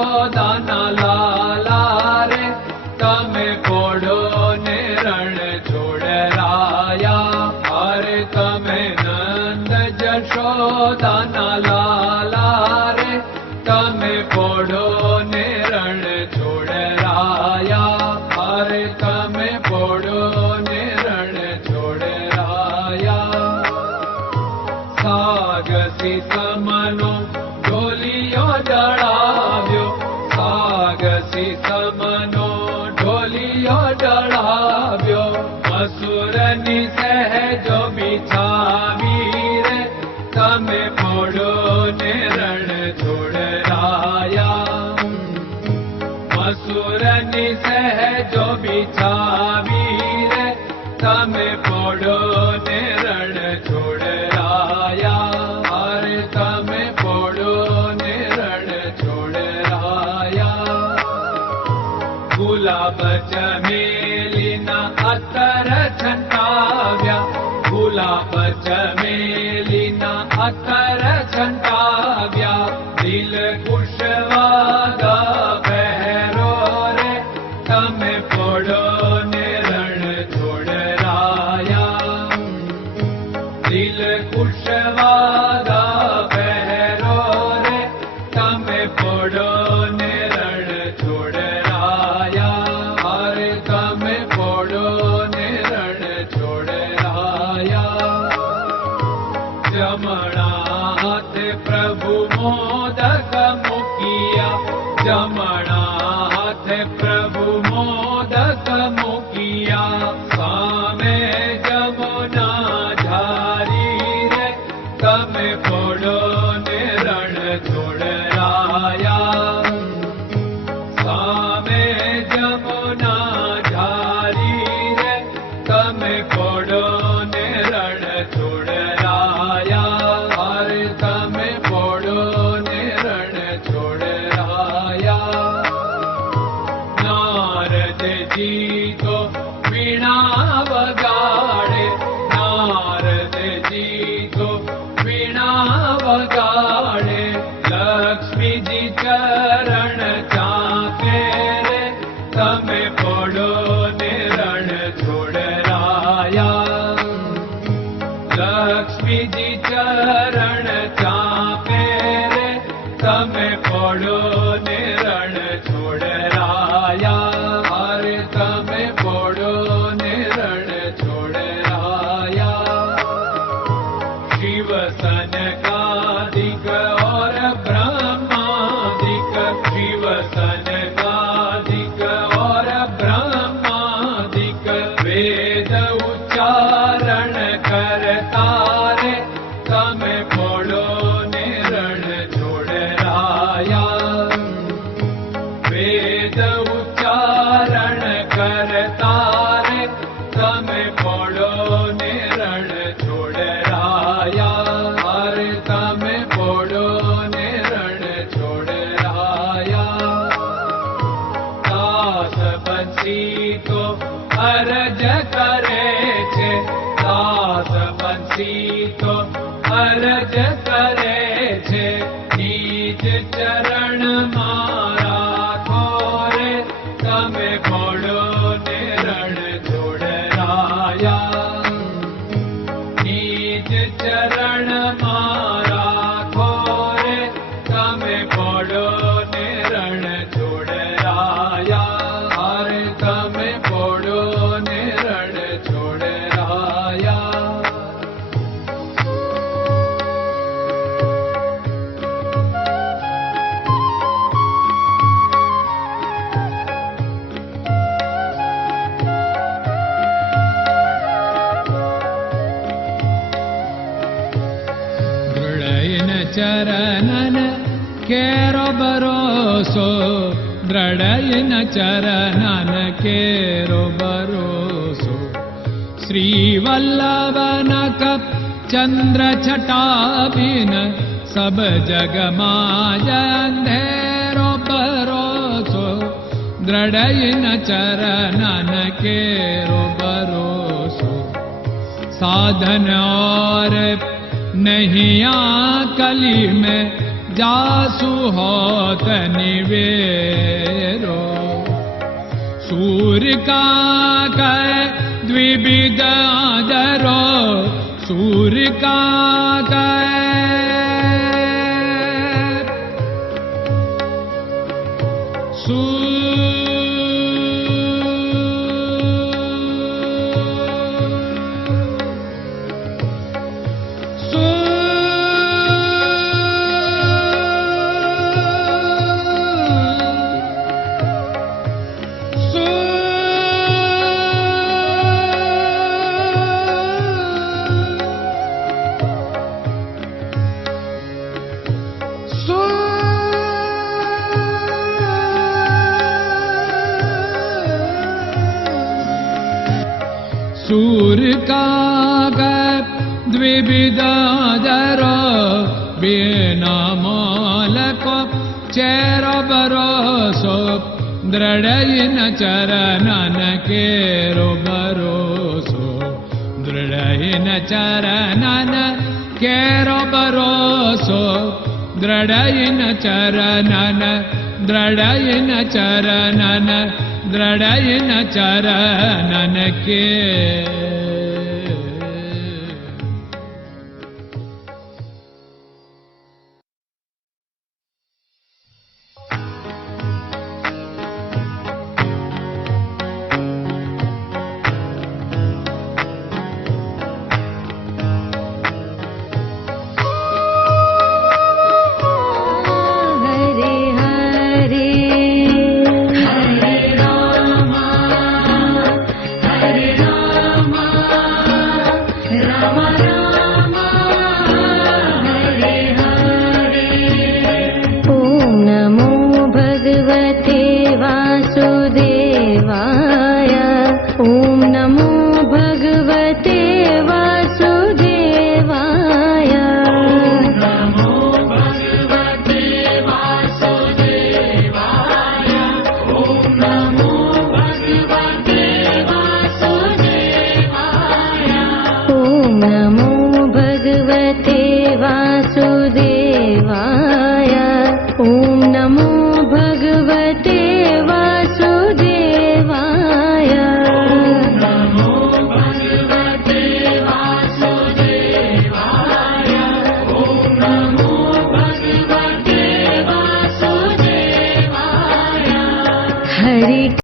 જશોદાના લાલા રે તમે પોડો ને રણ છોડરાયા. અરે તમે નંદ જશોદાના લાલા રે તમે પોડો ને રણ છોડરાયા. અરે તમે પોડો ને રણ છોડરાયા. સાગસી સમનો ઢોલિયો ડળાવ્યો, સાગસી સમનો ઢોલિયો ડળાવ્યો. મસૂરની સહેજો બિછાવી રે તમે પોડો ને રણ છોડરાયા. મસૂરની સહેજો બિછાવી રે તમે પોડો ને રણ છોડરાયા. અરે તમે પોડો ને રણ છોડરાયા. ગુલાબ ચમેલીના અત્તર છંટાવ્યા, ગુલાબ ચમેલીના અત્તર છંટાવ્યા. દિલ કુશવાદા પહેરો રે તમે પોડો ને રણ છોડરાયા. દિલ કુશવાદા પહેરો રે તમે પોડો ને રણ છોડરાયા. અરે તમે પોડો ને રણ છોડરાયા. જમણા હાથે પ્રભુ મોદક મૂકિયા, જમણા હાથે પ્રભુ મોદક મૂકિયા. સામે જમુના ઝારી રે તમે પોડો ને રણ છોડરાયા. સામે જમુના ઝારી રે તમે પોડો ને રણ છોડરાયા. અરે તમે પોડો ને રણ છોડરાયા. નારદજી તો વીણા વગાડે, નારદજી તો વીણા વગાડે. લક્ષ્મીજી ચરણ ચાકે રે તમે પોડો ને રણ છોડરાયા. લક્ષ્મીજી ચરણ ચાપે રે તમે પોડો ને રણ છોડરાયા. અરે તમે પોડો ને રણ છોડરાયા. શિવ સનકાદિક और ब्रह्मादिक, शिव सनकादिक और ब्रह्मादिक. वेद उच्चारण करता रे તમે પોડો ને રણ છોડરાયા. વેદ ઉચ્ચારણ કરતા રે તમે પોડો ને રણ છોડરાયા. અરે તમે પોડો ને રણ છોડરાયા. દાસ બંસી તો અરજ કરે છે, દાસ બંસી તો અરજ કરે છે. નીચ ચરણ મારા ખોરે તમે પોડો ને રણ છોડરાયા. નીચ ચરણ મારા ખોરે તમે પોડો ને રણ છોડરાયા. અરે તમે પોડો ને રણ છોડરાયા. ચરણન કેરો ભરોસો, દ્રઢયન ચરણન કેરો ભરોસો. શ્રી વલ્લભન કપ ચંદ્ર છટાબિન સબ જગમાં અંધેરો ભરોસો. દ્રઢયન ચરણન કેરો ભરોસો. साधन और नहीं कली में जासु होत निवेरो। सूर्य का कै द्विविध आदरो, सूर्य का सूर्य का द्विविधादरो, बिना मोल को चेर भरोसो, दृढ़ चरणन केरो भरोसो, दृढ़ चरणन केरो भरोसो, दृढ़ चरणन, दृढ़ चरणन, दृढ़ चरणन के। नमो भगवते